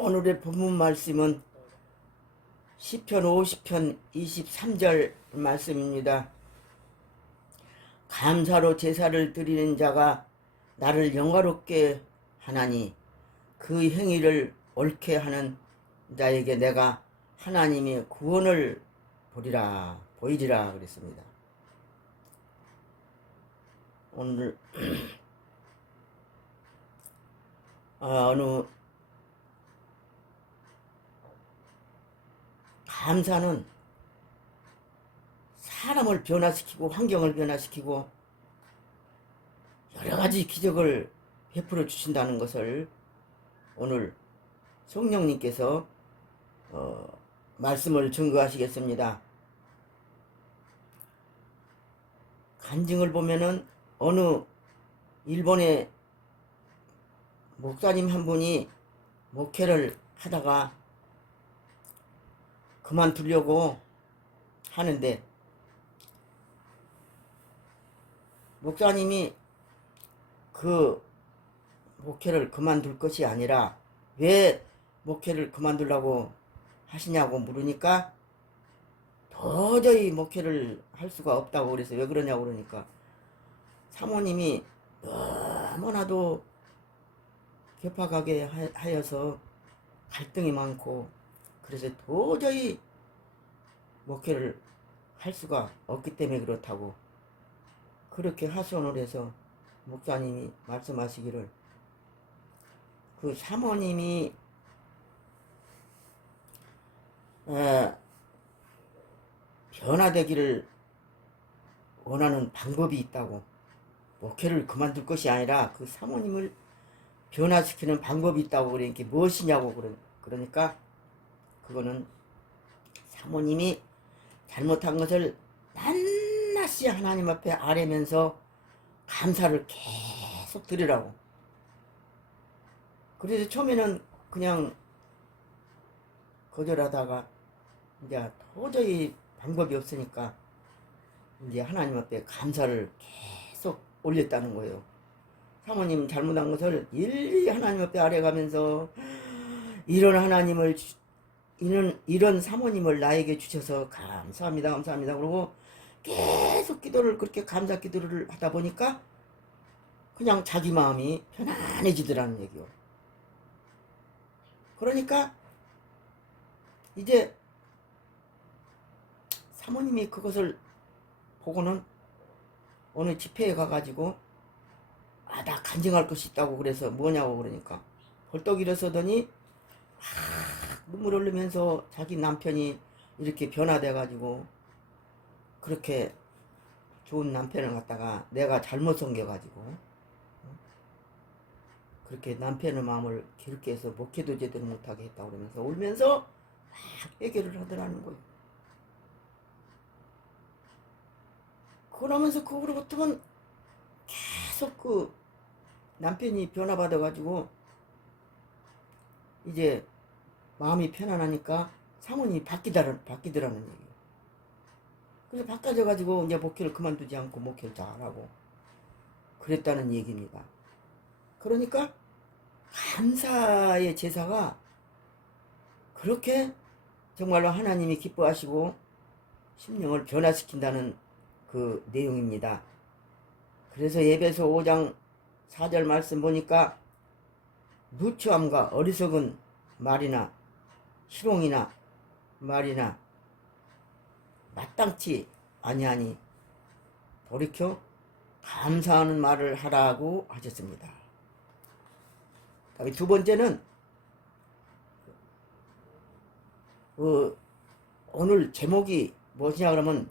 오늘의 본문 말씀은 시편 50편 23절 말씀입니다. 감사로 제사를 드리는 자가 나를 영화롭게 하나니 그 행위를 옳게 하는 자에게 내가 하나님의 구원을 보리라 보이리라 그랬습니다. 오늘 아, 어느 감사는 사람을 변화시키고 환경을 변화시키고 여러 가지 기적을 베풀어 주신다는 것을 오늘 성령님께서 어, 말씀을 증거하시겠습니다. 간증을 보면은 어느 일본의 목사님 한 분이 목회를 하다가 그만두려고 하는데 목사님이 그 목회를 그만둘 것이 아니라 왜 목회를 그만두려고 하시냐고 물으니까 도저히 목회를 할 수가 없다고 그래서 왜 그러냐고 그러니까 사모님이 너무나도 개파가게 하- 하여서 갈등이 많고 그래서 도저히 목회를 할 수가 없기 때문에 그렇다고 그렇게 하소연을 해서 목사님이 말씀하시기를 그 사모님이 에, 변화되기를 원하는 방법이 있다고 목회를 그만둘 것이 아니라 그 사모님을 변화시키는 방법이 있다고 그러니까 무엇이냐고 그러, 그러니까 그거는 사모님이 잘못한 것을 낱낱이 하나님 앞에 아뢰면서 감사를 계속 드리라고. 그래서 처음에는 그냥 거절하다가 이제 도저히 방법이 없으니까 이제 하나님 앞에 감사를 계속 올렸다는 거예요. 사모님 잘못한 것을 일일이 하나님 앞에 아뢰가면서 이런 하나님을 주- 이런 이런 사모님을 나에게 주셔서 감사합니다 감사합니다 그러고 계속 기도를 그렇게 감사 기도를 하다 보니까 그냥 자기 마음이 편안해지더라는 얘기요. 그러니까 이제 사모님이 그것을 보고는 어느 집회에 가가지고 아 나 간증할 것이 있다고 그래서 뭐냐고 그러니까 벌떡 일어서더니 아, 눈물 흘리면서 자기 남편이 이렇게 변화돼가지고 그렇게 좋은 남편을 갖다가 내가 잘못 섬겨가지고 어? 그렇게 남편의 마음을 기르게 해서 목회도 제대로 못하게 했다고 그러면서 울면서 막 해결을 하더라는 거예요. 그러면서 그로부터는 계속 그 남편이 변화받아가지고 이제 마음이 편안하니까 사모님이 바뀌더라, 바뀌더라는 얘기예요. 그래서 바꿔져가지고 이제 목회를 그만두지 않고 목회를 잘하고 그랬다는 얘기입니다. 그러니까 감사의 제사가 그렇게 정말로 하나님이 기뻐하시고 심령을 변화시킨다는 그 내용입니다. 그래서 예배서 5장 4절 말씀 보니까 누추함과 어리석은 말이나 희롱이나 말이나 마땅치 아니하니 돌이켜 감사하는 말을 하라고 하셨습니다. 두 번째는 그 오늘 제목이 무엇이냐 그러면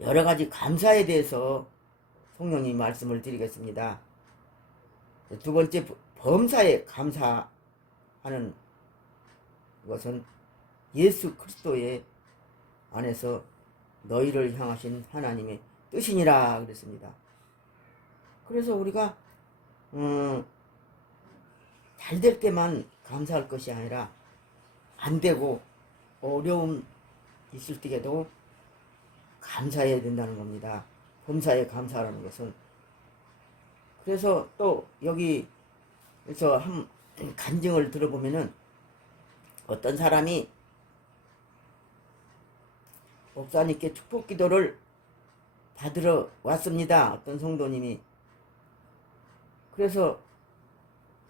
여러 가지 감사에 대해서 성령님 말씀을 드리겠습니다. 두 번째 범사에 감사하는 것은 예수 그리스도의 안에서 너희를 향하신 하나님의 뜻이니라 그랬습니다. 그래서 우리가 음, 잘 될 때만 감사할 것이 아니라 안 되고 어려움 있을 때에도 감사해야 된다는 겁니다. 범사에 감사라는 것은 그래서 또 여기에서 한 간증을 들어보면은 어떤 사람이 목사님께 축복 기도를 받으러 왔습니다. 어떤 성도님이. 그래서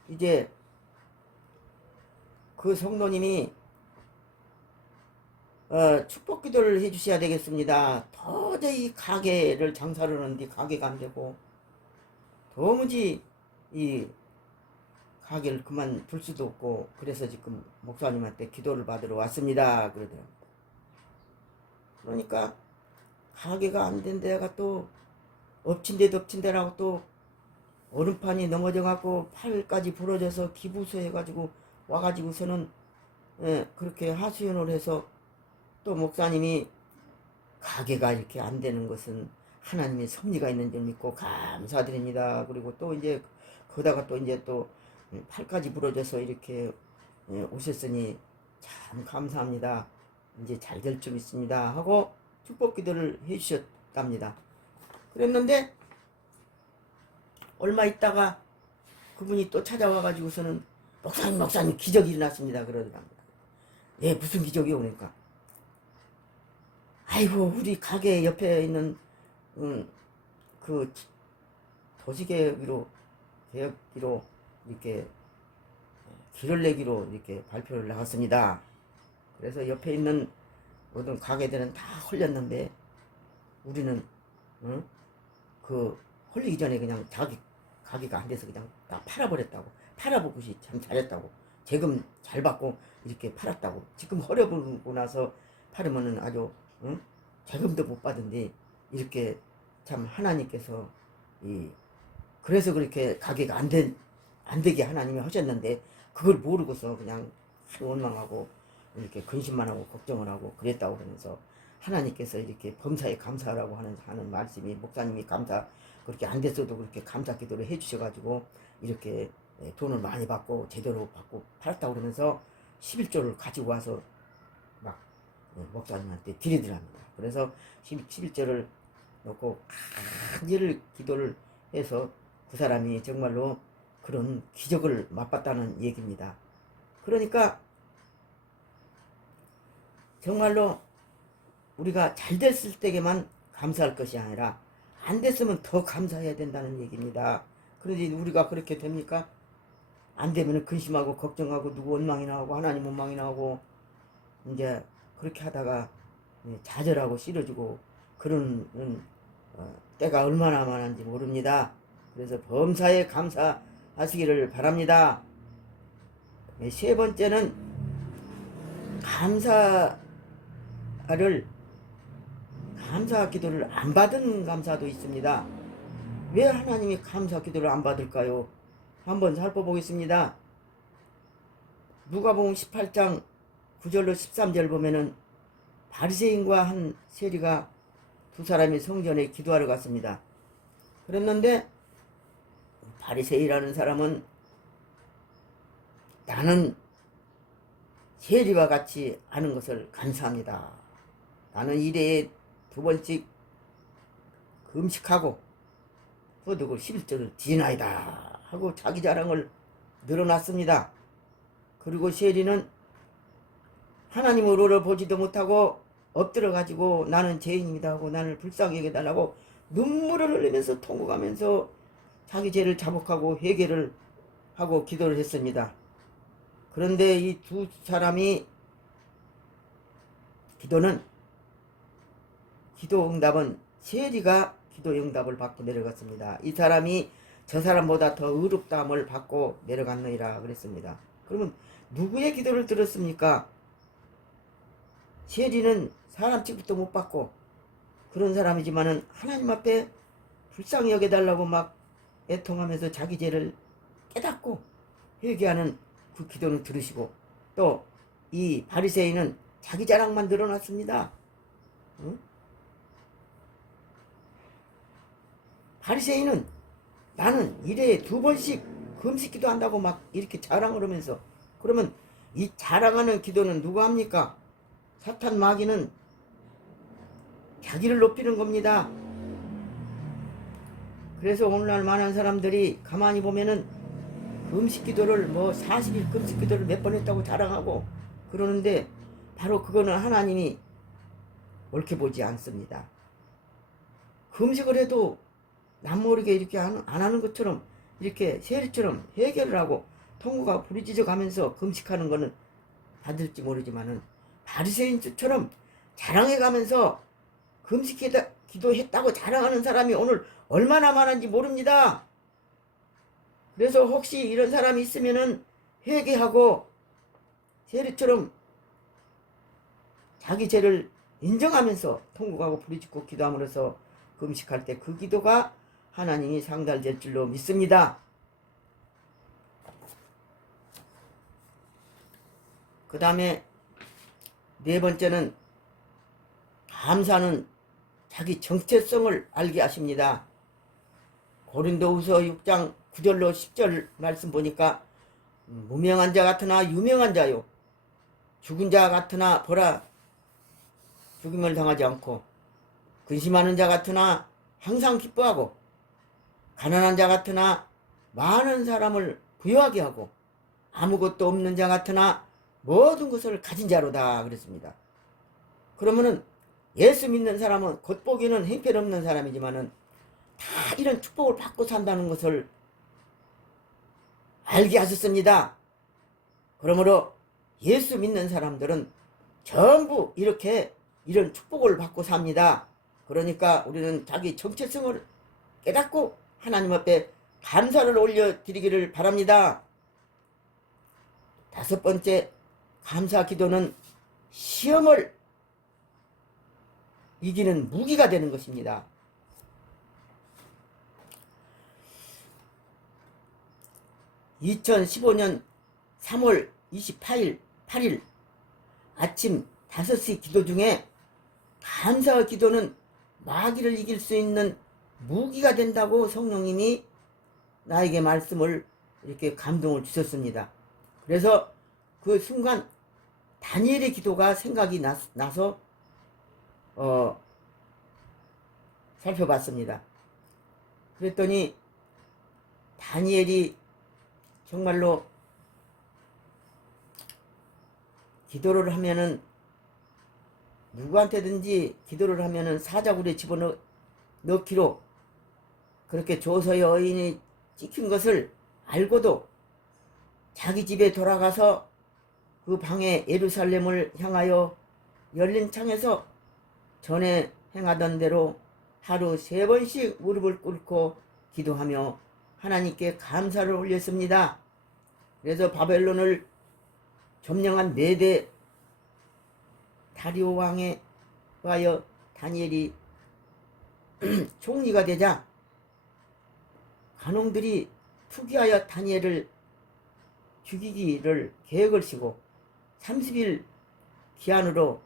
이제 그 성도님이 어, 축복 기도를 해주셔야 되겠습니다. 도저히 가게를 장사를 하는데 가게가 안 되고 도무지 이 가게를 그만 둘 수도 없고 그래서 지금 목사님한테 기도를 받으러 왔습니다. 그러더라고요. 그러니까 가게가 안 된 데가 또 엎친 데 덮친 데라고 또 얼음판이 넘어져 갖고 팔까지 부러져서 기부서 해가지고 와가지고서는 예, 그렇게 하수연을 해서 또 목사님이 가게가 이렇게 안 되는 것은 하나님의 섭리가 있는 줄 믿고 감사드립니다. 그리고 또 이제 거다가 또 이제 또 팔까지 부러져서 이렇게 예, 오셨으니 참 감사합니다. 이제 잘 될 줄 믿습니다. 하고 축복 기도를 해주셨답니다. 그랬는데 얼마 있다가 그분이 또 찾아와가지고서는 목사님 목사님 기적이 일어났습니다. 그러더랍니다. 예 무슨 기적이요 그러니까 아이고 우리 가게 옆에 있는 음, 그 도시계획으로 계획기로 이렇게 길을 내기로 이렇게 발표를 나갔습니다. 그래서 옆에 있는 모든 가게들은 다 홀렸는데 우리는 응? 그 홀리기 전에 그냥 자기 가게가 안 돼서 그냥 다 팔아버렸다고 팔아보고 참 잘했다고 재금 잘 받고 이렇게 팔았다고 지금 허려보고 나서 팔으면은 아주 응? 재금도 못 받은데 이렇게 참 하나님께서 이 그래서 그렇게 가게가 안 된 안 되게 하나님이 하셨는데 그걸 모르고서 그냥 원망하고 이렇게 근심만 하고 걱정을 하고 그랬다고 그러면서 하나님께서 이렇게 범사에 감사하라고 하는 하는 말씀이 목사님이 감사 그렇게 안 됐어도 그렇게 감사 기도를 해주셔가지고 이렇게 예, 돈을 많이 받고 제대로 받고 팔았다고 그러면서 11조를 가지고 와서 막 예, 목사님한테 드리더랍니다. 그래서 11조를 놓고 간절히 기도를 해서 그 사람이 정말로 그런 기적을 맛봤다는 얘기입니다. 그러니까 정말로 우리가 잘 됐을 때에만 감사할 것이 아니라 안 됐으면 더 감사해야 된다는 얘기입니다. 그런데 우리가 그렇게 됩니까? 안 되면 근심하고 걱정하고 누구 원망이나 하고 하나님 원망이나 하고 이제 그렇게 하다가 좌절하고 싫어지고 그런 어, 때가 얼마나 많은지 모릅니다. 그래서 범사에 감사하시기를 바랍니다. 네, 세 번째는 감사를 감사 기도를 안 받은 감사도 있습니다. 왜 하나님이 감사 기도를 안 받을까요? 한번 살펴보겠습니다. 누가복음 18장 9절로 13절 보면은 바리새인과 한 세리가 두 사람이 성전에 기도하러 갔습니다. 그랬는데 바리새이라는 사람은 나는 세리와 같이 하는 것을 감사합니다. 나는 일에 두 번씩 금식하고 허덕을 11절을 지나이다 하고 자기 자랑을 늘어놨습니다. 그리고 세리는 하나님을 오러보지도 못하고 엎드려 가지고 나는 죄인입니다 하고 나를 불쌍히 여겨달라고 눈물을 흘리면서 통곡하면서 자기 죄를 자복하고 회개를 하고 기도를 했습니다. 그런데 이 두 사람이 기도는 기도 응답은 세리가 기도 응답을 받고 내려갔습니다. 이 사람이 저 사람보다 더 의롭다함을 받고 내려갔느니라 그랬습니다. 그러면 누구의 기도를 들었습니까? 세리는 사람 취급도 못 받고 그런 사람이지만은 하나님 앞에 불쌍히 여겨달라고 막 애통하면서 자기 죄를 깨닫고 회개하는 그 기도를 들으시고 또 이 바리새인은 자기 자랑만 늘어났습니다. 응? 바리새인은 나는 일에 두 번씩 금식 기도 한다고 막 이렇게 자랑을 하면서 그러면 이 자랑하는 기도는 누가 합니까? 사탄 마귀는 자기를 높이는 겁니다. 그래서 오늘날 많은 사람들이 가만히 보면은 금식 기도를 뭐 40일 금식 기도를 몇 번 했다고 자랑하고 그러는데 바로 그거는 하나님이 옳게 보지 않습니다. 금식을 해도 남 모르게 이렇게 안, 안 하는 것처럼 이렇게 세리처럼 해결을 하고 통구가 부르짖어 가면서 금식하는 거는 받을지 모르지만은 바리새인처럼 자랑해 가면서 금식 기도했다고 자랑하는 사람이 오늘 얼마나 많은지 모릅니다. 그래서 혹시 이런 사람이 있으면은 회개하고 세리처럼 자기 죄를 인정하면서 통곡하고 부르짖고 기도함으로써 금식할 때 그 기도가 하나님이 상달될 줄로 믿습니다. 그 다음에 네 번째는 감사는 자기 정체성을 알게 하십니다. 고린도후서 6장 9절로 10절 말씀 보니까 무명한 자 같으나 유명한 자요 죽은 자 같으나 보라 죽임을 당하지 않고 근심하는 자 같으나 항상 기뻐하고 가난한 자 같으나 많은 사람을 부유하게 하고 아무것도 없는 자 같으나 모든 것을 가진 자로다 그랬습니다. 그러면은 예수 믿는 사람은 겉보기는 행편없는 사람이지만은 다 이런 축복을 받고 산다는 것을 알게 하셨습니다. 그러므로 예수 믿는 사람들은 전부 이렇게 이런 축복을 받고 삽니다. 그러니까 우리는 자기 정체성을 깨닫고 하나님 앞에 감사를 올려드리기를 바랍니다. 다섯 번째 감사 기도는 시험을 이기는 무기가 되는 것입니다. (2015년 3월 28일 8일) 아침 5시 기도 중에 감사 기도는 마귀를 이길 수 있는 무기가 된다고 성령님이 나에게 말씀을 이렇게 감동을 주셨습니다. 그래서 그 순간 다니엘의 기도가 생각이 나, 나서 어, 살펴봤습니다. 그랬더니 다니엘이 정말로 기도를 하면은 누구한테든지 기도를 하면은 사자굴에 집어넣기로 그렇게 조서의 어인이 찍힌 것을 알고도 자기 집에 돌아가서 그 방에 예루살렘을 향하여 열린 창에서 전에 행하던 대로 하루 세 번씩 무릎을 꿇고 기도하며 하나님께 감사를 올렸습니다. 그래서 바벨론을 점령한 네대 다리오 왕에 와여 다니엘이 총리가 되자 간홍들이 투기하여 다니엘을 죽이기를 계획을 시고 30일 기한으로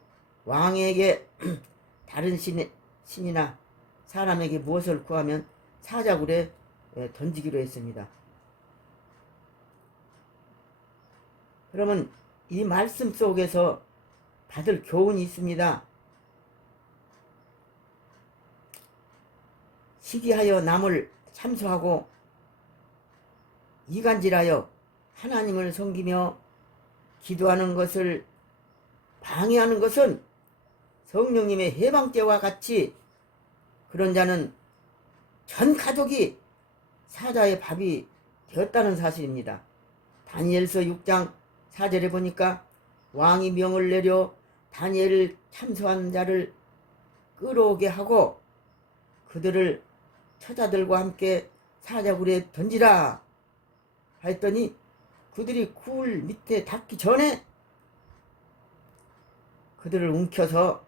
왕에게 다른 신, 신이나 사람에게 무엇을 구하면 사자굴에 던지기로 했습니다. 그러면 이 말씀 속에서 받을 교훈이 있습니다. 시기하여 남을 참소하고 이간질하여 하나님을 섬기며 기도하는 것을 방해하는 것은 성령님의 해방죄와 같이 그런 자는 전 가족이 사자의 밥이 되었다는 사실입니다. 다니엘서 6장 4절에 보니까 왕이 명을 내려 다니엘을 참소한 자를 끌어오게 하고 그들을 처자들과 함께 사자굴에 던지라 했더니 그들이 굴 밑에 닿기 전에 그들을 움켜서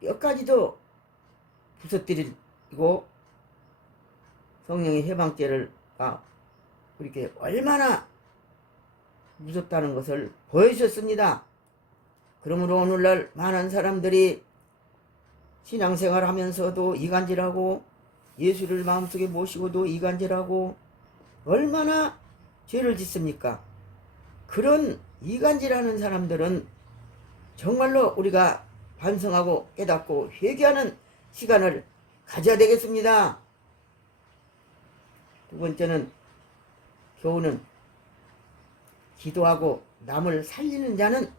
뼈까지도 부서뜨리고 성령의 해방죄를 아, 이렇게 얼마나 무섭다는 것을 보여주셨습니다. 그러므로 오늘날 많은 사람들이 신앙생활 하면서도 이간질하고 예수를 마음속에 모시고도 이간질하고 얼마나 죄를 짓습니까? 그런 이간질하는 사람들은 정말로 우리가 반성하고 깨닫고 회개하는 시간을 가져야 되겠습니다. 두 번째는 교훈은 기도하고 남을 살리는 자는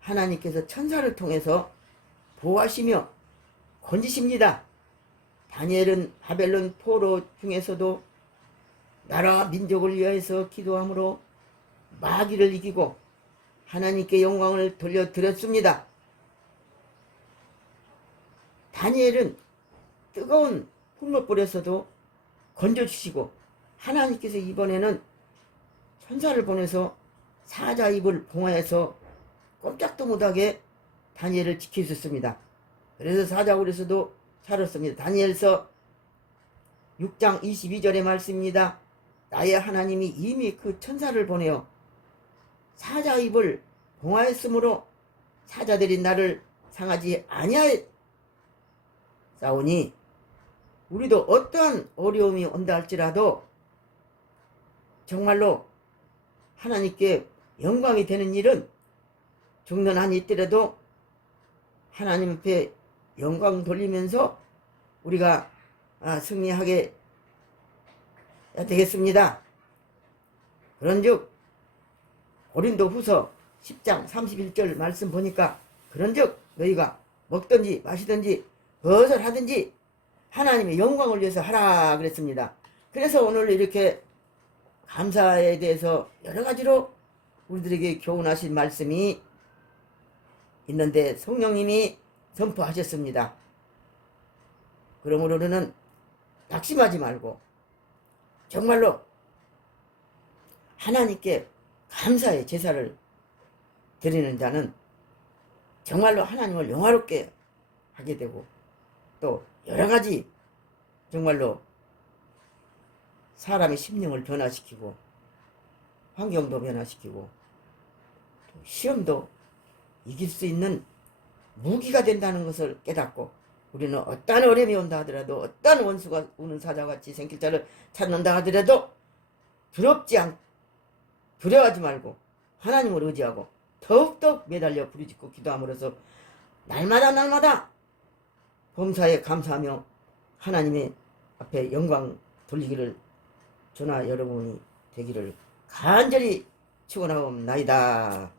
하나님께서 천사를 통해서 보호하시며 건지십니다. 다니엘은 바벨론 포로 중에서도 나라 민족을 위해서 기도함으로 마귀를 이기고 하나님께 영광을 돌려드렸습니다. 다니엘은 뜨거운 흙물불에서도 건져주시고 하나님께서 이번에는 천사를 보내서 사자 입을 봉하에서 꼼짝도 못하게 다니엘을 지켜주셨습니다. 그래서 사자굴에서도 살았습니다. 다니엘서 6장 22절의 말씀입니다. 나의 하나님이 이미 그 천사를 보내어 사자 입을 봉하였으므로 사자들이 나를 상하지 아니하였 싸우니 우리도 어떠한 어려움이 온다 할지라도 정말로 하나님께 영광이 되는 일은 죽는 한이 있더라도 하나님 앞에 영광 돌리면서 우리가 아, 승리하게 되겠습니다. 그런즉 고린도 후서 10장 31절 말씀 보니까 그런즉 너희가 먹든지 마시든지 무엇을 하든지 하나님의 영광을 위해서 하라 그랬습니다. 그래서 오늘 이렇게 감사에 대해서 여러 가지로 우리들에게 교훈하신 말씀이 있는데 성령님이 선포하셨습니다. 그러므로는 낙심하지 말고 정말로 하나님께 감사의 제사를 드리는 자는 정말로 하나님을 영화롭게 하게 되고 또 여러 가지 정말로 사람의 심령을 변화시키고 환경도 변화시키고 또 시험도 이길 수 있는 무기가 된다는 것을 깨닫고 우리는 어떠한 어려움이 온다 하더라도 어떠한 원수가 우는 사자같이 생길 자를 찾는다 하더라도 두렵지 않 두려워하지 말고 하나님을 의지하고 더욱더 매달려 부르짖고 기도함으로써 날마다 날마다 범사에 감사하며 하나님의 앞에 영광 돌리기를 저나 여러분이 되기를 간절히 축원하옵나이다.